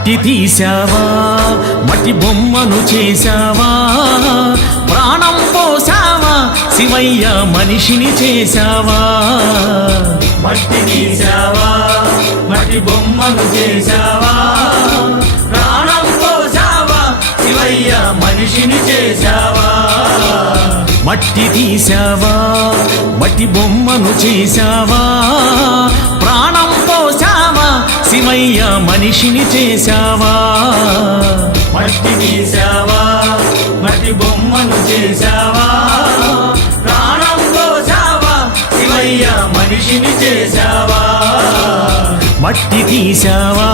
మట్టి తీసావా మట్టి బొమ్మను చేశావా ప్రాణం పోసావా శివయ్య మనిషిని చేశావా మట్టి తీసావా మట్టి బొమ్మను చేశావా ప్రాణం పోసావా శివయ్య మనిషిని చేశావా మట్టి తీసావా మట్టి బొమ్మను చేశావా ప్రాణం పోసావా శివయ్య మనిషిని చేశావా మట్టి తీసావా మట్టి బొమ్మను చేశావా ప్రాణం పోసావా శివయ్య మనిషిని చేశావా మట్టి తీసావా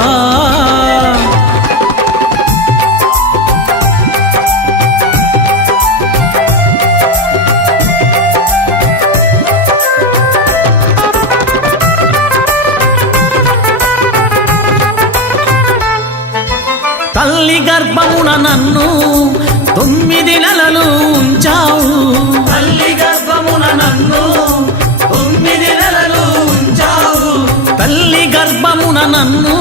తల్లి గర్భమున నన్ను 9 నెలలు ఉంచావు తల్లి గర్భమున నన్ను 9 నెలలు ఉంచావు తల్లి గర్భమున నన్ను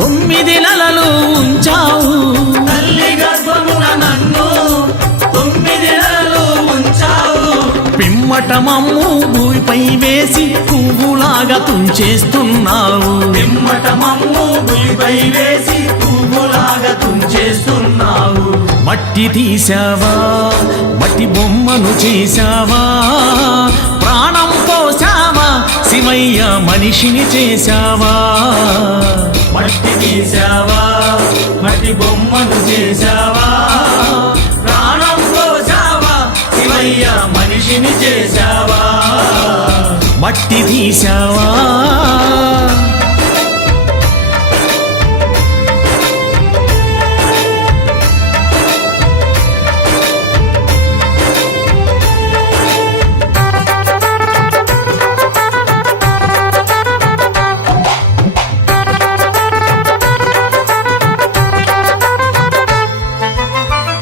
9 నెలలు ఉంచావు తల్లి గర్భమున నన్ను 9 నెలలు ఉంచావు పిమ్మట మమ్ము భూమిపై వేసి పువ్వులాగా తుంచేస్తున్నావు పిమ్మట మమ్ము భూమిపై వేసి పువ్వులాగా తుంచేస్తున్నావు మట్టి తీసావా మట్టి బొమ్మను చేశావా ప్రాణం పోసావా శివయ్య మనిషిని చేశావా మట్టి తీసావా మట్టి బొమ్మను చేశావా ప్రాణం పోసావా శివయ్య మనిషిని చేశావా మట్టి తీసావా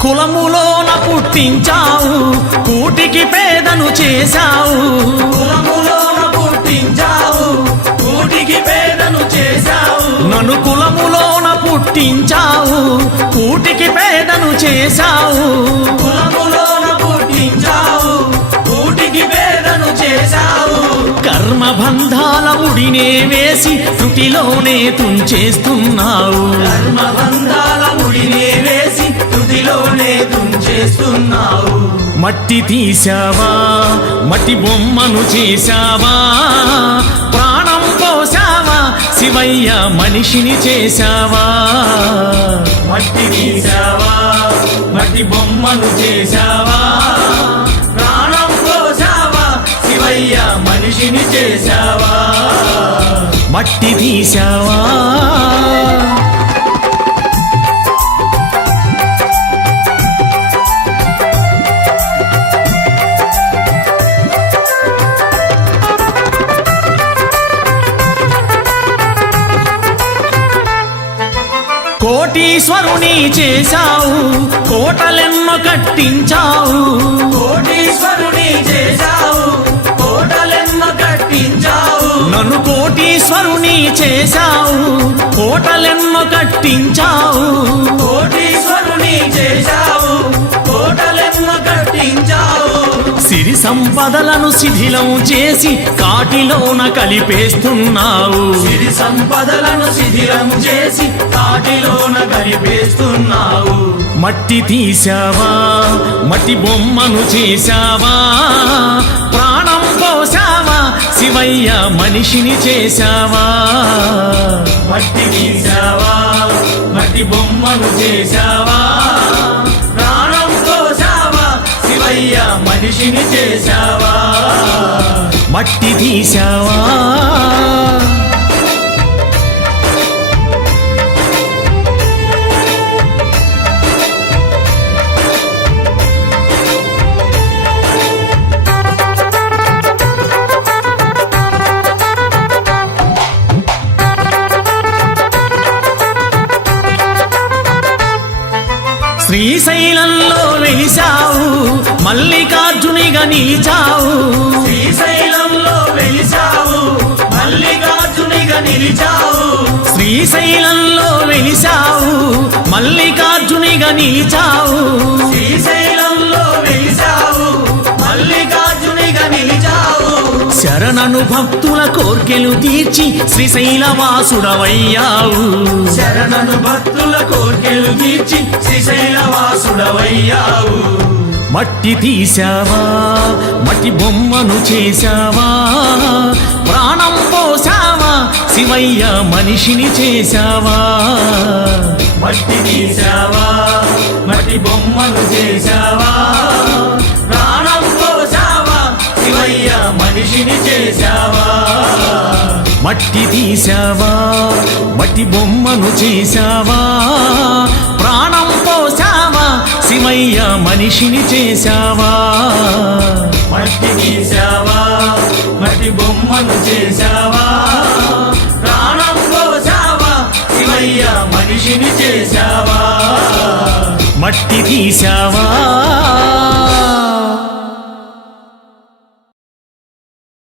కులములోన పుట్టించావు కూటికి పేదను చేశావు కులములోన పుట్టించావు కూటికి పేదను చేశావు నన్ను కులములోన పుట్టించావు కూటికి పేదను చేశావు కులములోన పుట్టించావు కూటికి పేదను చేశావు కర్మబంధాల ముడినే వేసి త్రుటిలోనే తుంచేస్తున్నావు కర్మబంధాల ముడినే వేసి త్రుటిలోనే తుంచేస్తున్నావు మట్టి తీసావా మట్టి బొమ్మను చేశావా ప్రాణం పోసావా శివయ్య మనిషిని చేశావా మట్టి తీసావా మట్టి బొమ్మను చేశావా ప్రాణం పోసావా శివయ్య మనిషిని చేశావా మట్టి తీసావా కోటీశ్వరుని చేశావు కోటలెన్నో కట్టించావు కోటీశ్వరుని చేశావు కోటలెన్నో కట్టించావు నన్ను కోటీశ్వరుని చేశావు కోటలెన్నో కట్టించావు కోటీశ్వరుని చేశావు కోటలెన్నో కట్టించావు సిరి సంపదలను శిథిలం చేసి కాటిలోన కలిపేస్తున్నావు సిరి సంపదలను శిథిలం చేసి కాటిలోన కలిపేస్తున్నావు మట్టి తీసావా మట్టి బొమ్మను చేశావా ప్రాణం పోసావా శివయ్య మనిషిని చేశావా మట్టి తీసావా మట్టి బొమ్మను చేశావా ప్రాణం పోసావా శివయ్య మనిషిని చేశావా మట్టి తీసావా శ్రీశైలంలో వెలిసావు మల్లికార్జునిగా నిలిచావు శ్రీశైలంలో వెలిసావు మల్లికార్జునిగా నిలిచావు శ్రీశైలంలో వెలిసావు నీ చావు శ్రీశైలంలో వెలిసావు మల్లికార్జునిగా నిలిచావు శరణను భక్తుల కోర్కెలు తీర్చి శ్రీశైలవాసుడవయ్యావు శరణను భక్తుల కోర్కెలు తీర్చి శ్రీశైలవాసుడవయ్యావు మట్టి తీశావా మట్టి బొమ్మను చేశావా ప్రాణం పోసావా శివయ్య మనిషిని చేశావా మట్టి తీసావా మట్టి బొమ్మను చేశావా ప్రాణం పోసావా శివయ్య మనిషిని చేశావా మట్టి తీశావా మట్టి బొమ్మను చేశావా ప్రాణం పోసావా శివయ్య మనిషిని చేశావా మట్టి తీసావా మట్టి బొమ్మను చేశావా ప్రాణం పోసావా శివయ్య మనిషిని చేశావా మట్టి తీశావా